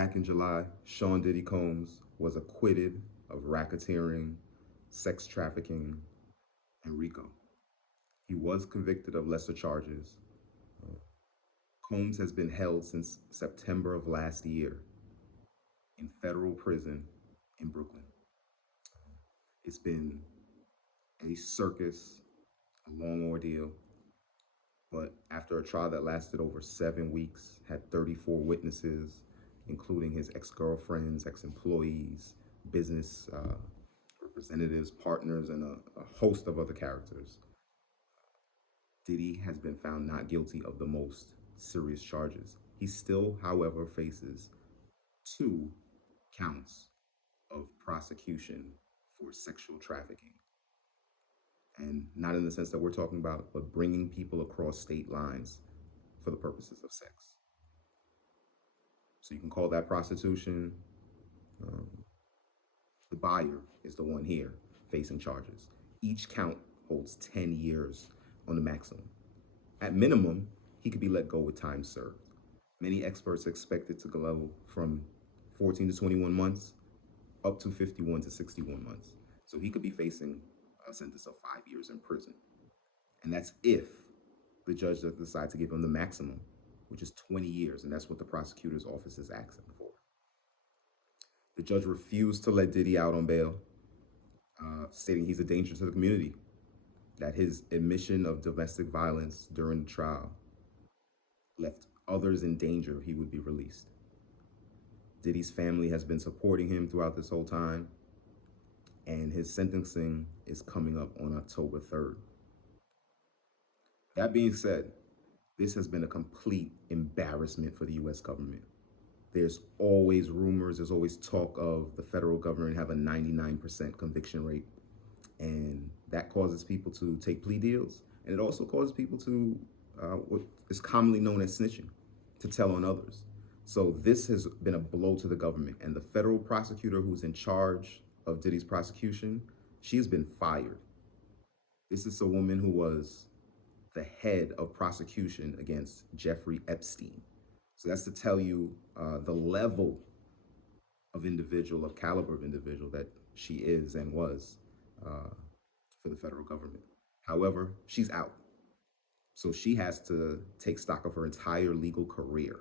Back in July, Sean Diddy Combs was acquitted of racketeering, sex trafficking, and RICO. He was convicted of lesser charges. Combs has been held since September of last year in federal prison in Brooklyn. It's been a circus, a long ordeal, but after a trial that lasted over 7 weeks, had 34 witnesses, including his ex-girlfriends, ex-employees, business representatives, partners, and a host of other characters, Diddy has been found not guilty of the most serious charges. He still, however, faces 2 counts of prosecution for sexual trafficking. And not in the sense that we're talking about, but bringing people across state lines for the purposes of sex. So you can call that prostitution. The buyer is the one here facing charges. Each count holds 10 years on the maximum. At minimum, he could be let go with time served. Many experts expect it to go from 14 to 21 months up to 51 to 61 months. So he could be facing a sentence of 5 years in prison. And that's if the judge does decide to give him the maximum, which is 20 years, and that's what the prosecutor's office is asking for. The judge refused to let Diddy out on bail, stating he's a danger to the community, that his admission of domestic violence during the trial left others in danger if he would be released. Diddy's family has been supporting him throughout this whole time, and his sentencing is coming up on October 3rd. That being said, this has been a complete embarrassment for the US government. There's always rumors, there's always talk of the federal government have a 99% conviction rate, and that causes people to take plea deals, and it also causes people to, what is commonly known as snitching, to tell on others. So this has been a blow to the government, and the federal prosecutor who's in charge of Diddy's prosecution, she has been fired. This is a woman who was the head of prosecution against Jeffrey Epstein. So that's to tell you the level of individual, of caliber of individual that she is and was for the federal government. However, she's out. So she has to take stock of her entire legal career.